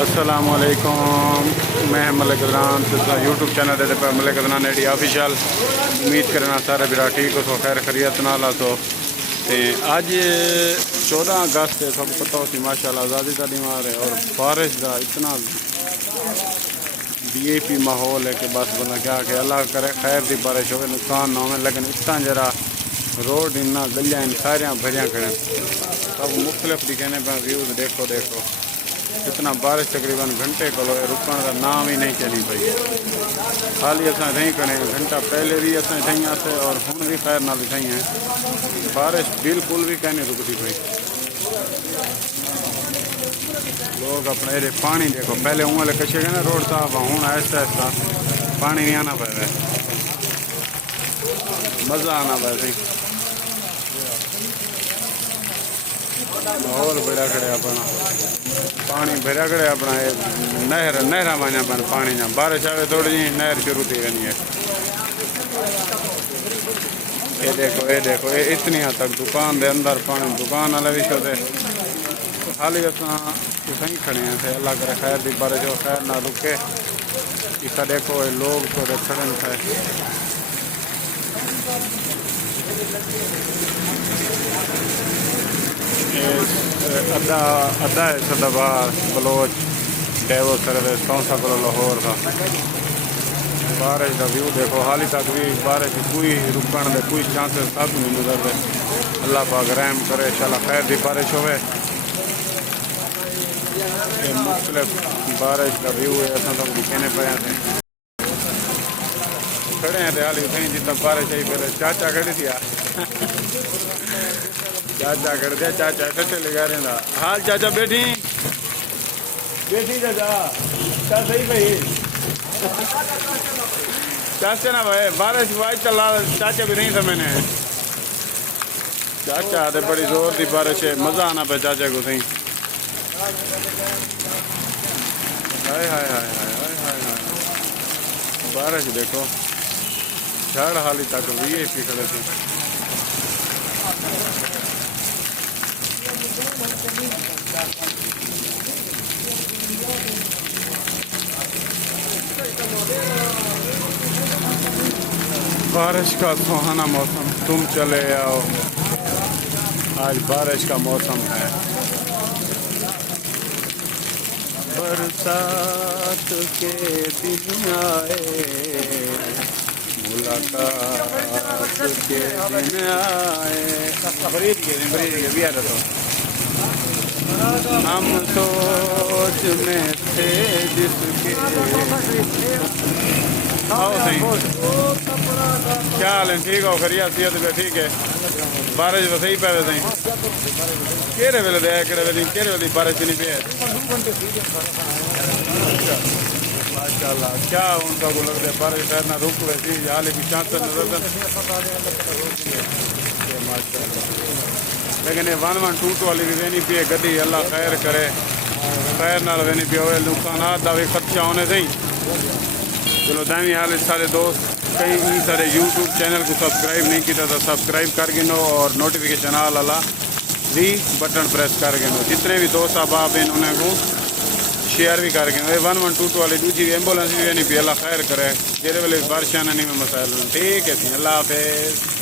السلام علیکم، میں ملک عدنان یوٹیوب چینل پر ملک عدنان ایڈی آفیشل امید کرنا سارے برا ٹھیک ہو تو خیر خیریت نال تو اج 14 اگست ہے، سب پتہ ہوتی ماشاء اللہ آزادی کا دن ہے اور بارش کا اتنا بی اے پی ماحول ہے کہ بس بندہ کیا کہ اللہ کرے خیر دی بارش ہوئے نقصان نہ ہوئے، لیکن اتنا جرا روڈ اننا گلیاں ان ساریاں بھریاں کھڑیں سب مختلف دکھانے پہ ویوز دیکھو اتنا بارش تقریباً گھنٹے کو رکن کا نام ہی نہیں چلی پئی، خالی اصل نہیں کریں گھنٹہ پہلے بھی اصل تھیں سے اور ہوں بھی خیر نال تھیں ہیں، بارش بالکل بھی کہیں نہیں رکتی پئی۔ لوگ اپنے ایرے پانی دیکھو، پہلے اون والے کچے گئے نا روڈ صاحب، ہوں آہستہ آہستہ پانی نہیں آنا پہ رہا، مزہ آنا پہ سی ماحول بڑا کھڑے اپنا پانی بھریا کھڑے اپنا نہر مانا پہ پانی نہ بارش آئے تھوڑی جی نہر شروع تھی رہی ہے۔ یہ دیکھو یہ اتنی حد تک دکان دے اندر پانی، دکان والے بھی چھوٹے خالی اصل کھڑے ہیں تھے، اللہ کرے خیر دی بارش ہو خیر نہ رکے۔ اسا دیکھو یہ لوگ تھوڑے کھڑے تھے، ادھا ہے سدابار بلوچ ڈیو سروس 64 کلو لاہور کا۔ بارش کا ویو دیکھو، حالی تک بھی بارش کوئی رکن دے کوئی چانسز تک نہیں نظر دے، اللہ پاک رحم کرے انشاءاللہ خیر دی بارش ہوئے۔ یہ مختلف بارش کا ویو ہے، اصل تو دکھانے پہ ہیں کھڑے ہیں حالی اتنی جتنا بارش آئی پہلے چاچا کھڑی تھی چاچا کر دیا، چاچا کٹے لگا رہا حال چاچا بیٹھی چاچا چا صحیح بھائی چاچا نا بھائی بارش واج چلا چاچا بھی نہیں تھا میں نے چاچا آتے بڑی زور دی بارش ہے، مزہ آنا پہ چاچا کو صحیح۔ ہائے ہائے ہائے ہائے ہائے ہائے ہائے بارش دیکھو، جھاڑ حالی تک وی اے پی کھڑے تھے۔ بارش کا سہانا موسم، تم چلے آؤ، آج بارش کا موسم ہے۔ برسات کے دن آئے، ملاقات کے دن آئے، ہم سوچ میں تھے جس کے آؤ صحیح کیا حال ہے، ٹھیک ہو خیریت صحت پہ ٹھیک ہے؟ بارش تو صحیح پہ صحیح کہڑے ویلے دے کہڑے ویلے کہڑے ویلے بارش نہیں پہ ماشاء اللہ کیا ان کا کو لگتا ہے بارش خیر نہ رک ویسی حال کی چانس نظر ماشاء اللہ، لیکن یہ 112 والی بھی وینی پی ہے گڈی، اللہ خیر کرے خیر نال وینی پی ہوئے، نقصانات کا بھی خدشہ ہونے سے چلو دائمی حال سارے دوست کئی سارے یوٹیوب چینل کو سبسکرائب نہیں کیا تو سبسکرائب کر گنو اور نوٹیفیکیشن آل والا بھی بٹن پریس کر گنو، جتنے بھی دوست احباب ہیں انہیں کو شیئر بھی کر گئے۔ 112 والی دوسری ایمبولینس بھی نہیں پی، اللہ خیر کرے جہے ویلے بارشاں نہیں میں مسائل ٹھیک ہے سی، اللہ حافظ۔